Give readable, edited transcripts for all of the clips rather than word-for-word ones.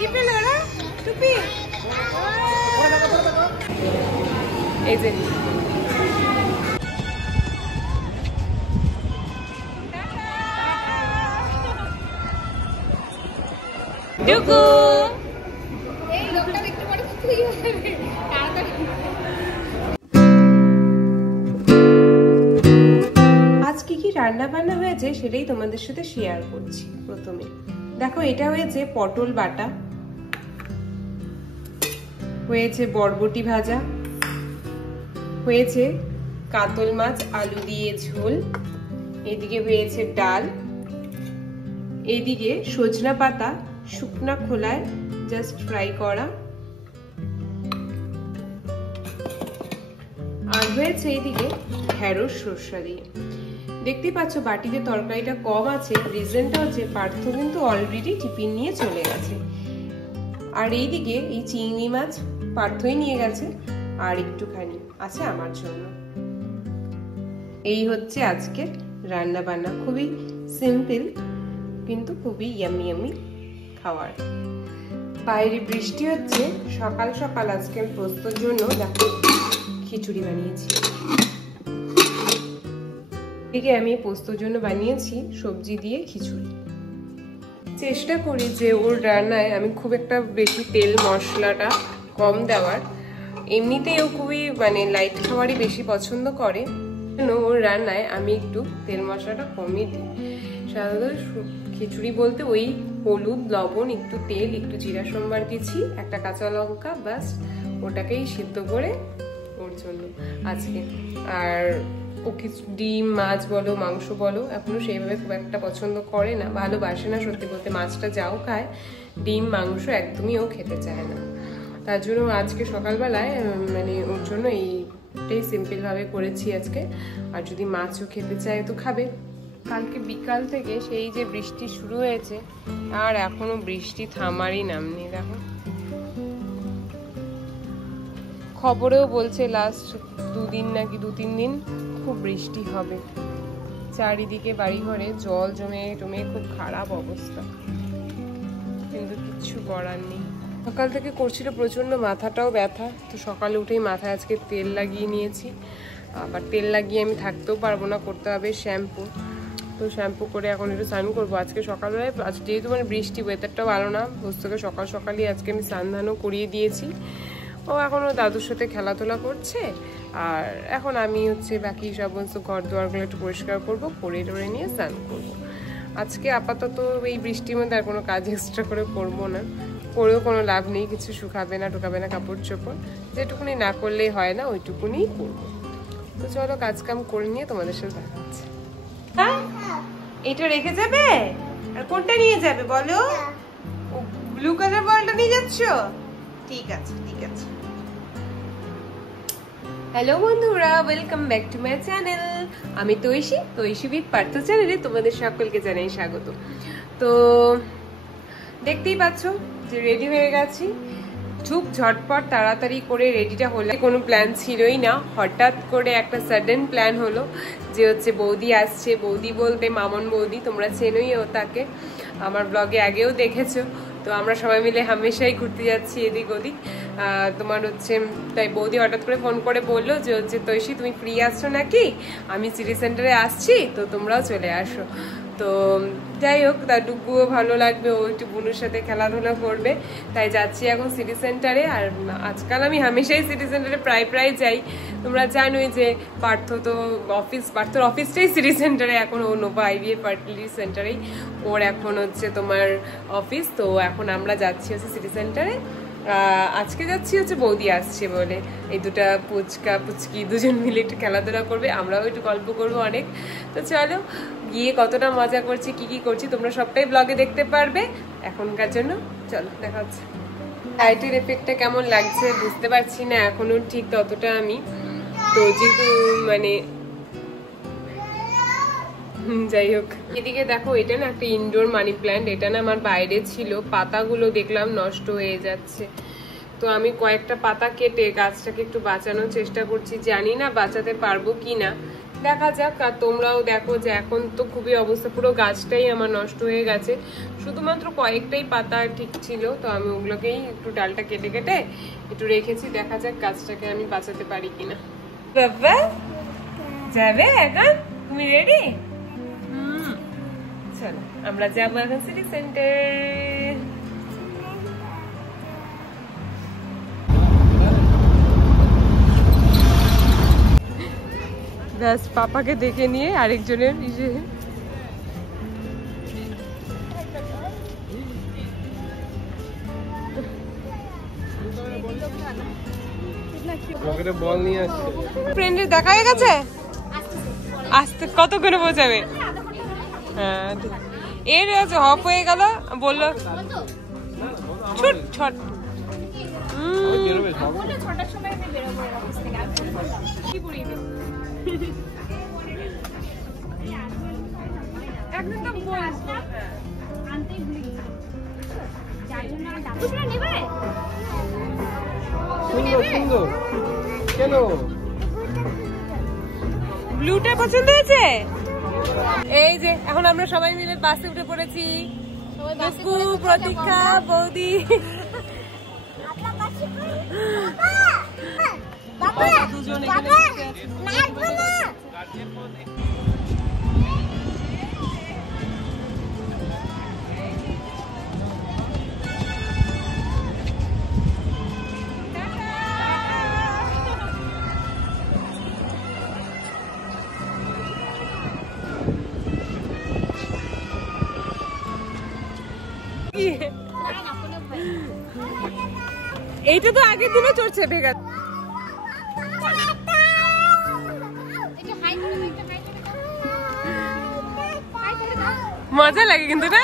কি পেলে ওরা? টুপি। এই যে ডুগু এই লোকটা দেখতে পড়ে তুই তাড়াতাড়ি। আজ কি কি রান্না বান্না হয়েছে সেটাই তোমাদের সাথে শেয়ার করছি। প্রথমে দেখো, এটা হয়েছে পটল বাটা, হয়েছে বরবটি ভাজা, হয়েছে কাতল মাছ আলু দিয়ে ঝোল, এদিকে হয়েছে ডাল, এইদিকে সজনা পাতা শুকনা খোলায় জাস্ট ফ্রাই করা, আর হয়েছে এইদিকে ঢেঁড়স সরষা দিয়ে। দেখতেই পাচ্ছ বাটিতে তরকারিটা কম আছে, রিজনটা হচ্ছে পার্থ কিন্তু অলরেডি টিফিন নিয়ে চলে গেছে। আর এইদিকে এই চিংড়ি মাছ পার্থই নিয়ে গেছে, আর একটুখানি আছে আমার জন্য। এই হচ্ছে আজকের রান্না বান্না, খুবই সিম্পল কিন্তু খুবই ইয়ামি ইয়ামি খাবার। বাইরে বৃষ্টি হচ্ছে, সকাল সকাল আজকে পোস্তর জন্য দেখো খিচুড়ি বানিয়েছি। এদিকে আমি পোস্তর জন্য বানিয়েছি সবজি দিয়ে খিচুড়ি। চেষ্টা করি যে ওর রান্নায় আমি খুব একটা বেশি তেল মশলাটা কম দেওয়ার, এমনিতেই ও খুবই লাইট খাবারই বেশি পছন্দ করে, ওর রান্নায় আমি একটু তেল মশলাটা কমই দিই। সাধারণত খিচুড়ি বলতে ওই হলুদ লবণ একটু তেল একটু জিরা সম্বার দিচ্ছি, একটা কাঁচা লঙ্কা, বাস ওটাকেই সিদ্ধ করে ওর জন্য আজকে। আর ও ডিম মাছ বলো মাংস বলো এখনো সেইভাবে খুব একটা পছন্দ করে না, ভালোবাসে না সত্যি বলতে। মাছটা যাও খায়, ডিম মাংস একদমই ও খেতে চায় না। তার জন্য আজকে সকালবেলায় ওর জন্য এইটাই সিম্পল ভাবে করেছি আজকে। আর যদি মাছও খেতে চায় তো খাবে। কালকে বিকাল থেকে সেই যে বৃষ্টি শুরু হয়েছে, আর এখনো বৃষ্টি থামারই নাম নেই। দেখো খবরেও বলছে লাস্ট 2 দিন নাকি 2-3 দিন খুব বৃষ্টি হবে। চারিদিকে বাড়িঘরে জল জমে টমে খুব খারাপ অবস্থা, কিন্তু কিচ্ছু করার নেই। সকাল থেকে করছিল প্রচন্ড, মাথাটাও ব্যথা, তো সকালে উঠেই মাথায় আজকে তেল লাগিয়ে নিয়েছি। আবার তেল লাগিয়ে আমি থাকতেও পারবো না, করতে হবে শ্যাম্পু। তো শ্যাম্পু করে এখন একটু স্নান করবো। আজকে সকালবেলায় যেহেতু বৃষ্টি, ওয়েদারটাও ভালো না, বস্তুকে সকাল সকালই আজকে আমি স্নান ধানও করিয়ে দিয়েছি। ও এখন ও দাদুর সাথে খেলাধুলা করছে, আর এখন আমি বাকি সমস্ত ঘর দুয়ারগুলো একটু পরিষ্কার করবো, করে টরে নিয়ে স্নান করবো। আজকে আপাতত এই বৃষ্টির মধ্যে আর কোনো কাজ এক্সট্রা করে করবো না, করেও কোনো লাভ নেই, কিছু শুকাবে না ঢুকাবে না কাপড় চোপড়, যেটুকুনি না করলেই হয় না ওইটুকুনি করবো। তো চলো কাজ কাম করে নিয়ে তোমাদের সাথে দেখা হচ্ছে। হ্যাঁ, এটা রেখে যাবে? আর কোনটা নিয়ে যাবে বলো? ব্লু কালার বলটা নিয়ে যাচ্ছ? ঠিক আছে ঠিক আছে। হ্যালো বন্ধুরা, welcome back to my channel. আমি তৈশী উইথ পার্থ চ্যানেলে তোমাদের সকলকে জানাই স্বাগত। তো দেখতেই পাচ্ছ যে রেডি হয়ে গেছি, খুব ঝটপট তাড়াতাড়ি করে রেডিটা হলো। কোনো প্ল্যান ছিলই না, হঠাৎ করে একটা সাডেন প্ল্যান হলো যে বৌদি আসছে। বৌদি বলতে মামন বৌদি, তোমরা চেনোই ও তাকে, আমার ব্লগে আগেও দেখেছো। তো আমরা সবাই মিলে হামেশাই ঘুরতে যাচ্ছি এদিক ওদিক। তাই বৌদি হঠাৎ করে ফোন করে বললো যে তৈশী তুমি ফ্রি আসছো নাকি, আমি সিটি সেন্টারে আসছি, তো তোমরাও চলে আসো। তো যাই হোক, তার ডুগুও ভালো লাগবে, ও একটু বুনুর সাথে খেলাধুলা করবে, তাই যাচ্ছি এখন সিটি সেন্টারে। আর আজকাল আমি হামেশাই সিটি সেন্টারে প্রায় যাই, তোমরা জানোই যে পার্থর অফিসটাই সিটি সেন্টারে, এখন ও নোভা IVF ফার্টিলিটি সেন্টারেই ওর এখন তোমার অফিস। তো এখন আমরা যাচ্ছি সিটি সেন্টারে। আজকে যাচ্ছি বৌদি আসছে বলে, এই দুটা পুচকি দুজন মিলে একটু খেলাধুলা করবে, আমরাও একটু গল্প করবো অনেক। তো চলো গিয়ে কতটা মজা করছি কি করছি তোমরা সবটাই ব্লগে দেখতে পারবে। এখনকার জন্য চলো দেখা হচ্ছে। লাইটের এফেক্টটা কেমন লাগছে বুঝতে পারছি না এখনো ঠিক ততটা আমি, তো যেহেতু যাই হোক। এদিকে দেখো, এটা না একটা ইনডোর মানি প্ল্যান্ট, এটা না আমার বাইরে ছিল, পাতাগুলো দেখলাম নষ্ট হয়ে যাচ্ছে। তো আমি কয়েকটা পাতা কেটে গাছটাকে একটু বাঁচানোর চেষ্টা করছি, জানি না বাঁচাতে পারবো কি না, দেখা যাক। আর তোমরাও দেখো যে এখন তো খুবই অবস্থা, পুরো গাছটাই আমার নষ্ট হয়ে গেছে, শুধুমাত্র কয়েকটাই পাতা ঠিক ছিল, তো আমি ওগুলোকেই একটু ডালটা কেটে কেটে একটু রেখেছি। দেখা যাক গাছটাকে আমি বাঁচাতে পারি কিনা। বাবা যাবে এখন? তুমি রেডি? চলো আমরা যাবো এখন সিটি সেন্টার। ব্যাস পাপাকে দেখে নিয়ে আরেকজনের ফ্রেন্ডের দেখা হয়ে গেছে। আসতে কত করে বোঝাবে? হ্যাঁ এর আছে হপ হয়ে গেল, বললো ছুট ছট। ব্লুটা পছন্দ হয়েছে? এই যে এখন আমরা সবাই মিলে বাসে উঠে পড়েছি, প্রতীক্ষা, বৌদি। দুজন এইটা তো আগের দিনে চড়ছে ভেগা। মজা লাগে কিন্তু না?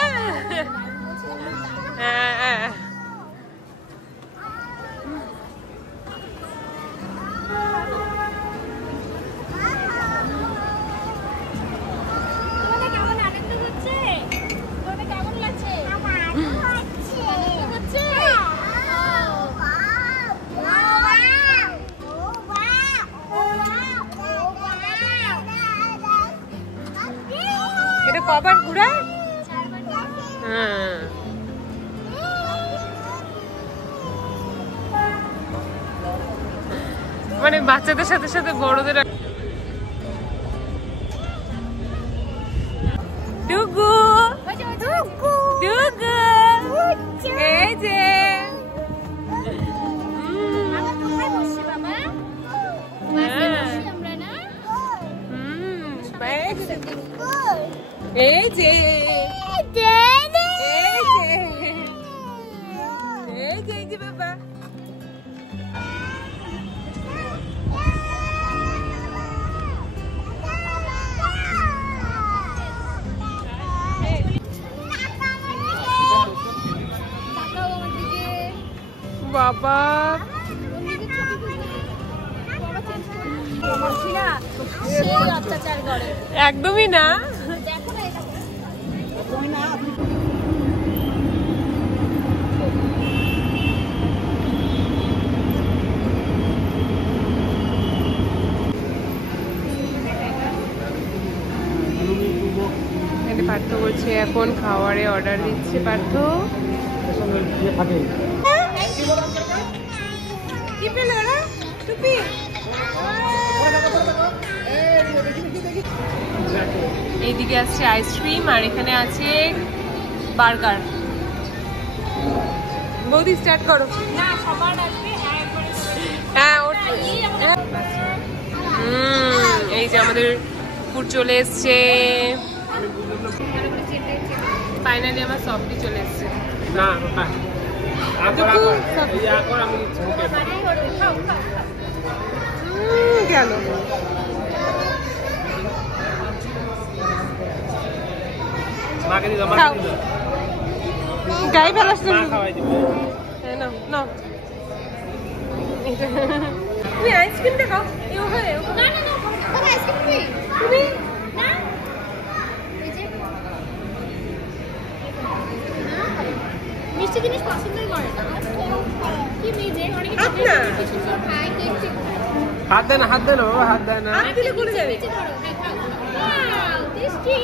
হ্যাঁ এটা কবার ঘুরা? হ্যাঁ মানে বাচ্চাদের সাথে সাথে বড়দের। টুকু টুকু টুকু এই যে এই যে বাবা বাবা একদমই না। পার্থ বলছে এখন খাবারে অর্ডার দিচ্ছে। পার্থ কি পেল ওরা? টুপি। এইদিকে আছে আইসক্রিম আর এখানে আছে বার্গার। বৌদি স্টার্ট করো। হ্যাঁ এই যে আমাদের ফুড চলে এসছে। ফাইনালি আমার সফটি চলে এসছে। গেল গাই ফেলাস তুমি আইসক্রিমটা খাও। তুমি মিষ্টি জিনিস পছন্দই করে না। কি মেজে অনেকে আপনা খায় কেক হাত দেন না বাবা, হাত দেন না। হাত দিলে পড়ে যাবে। Wow tasty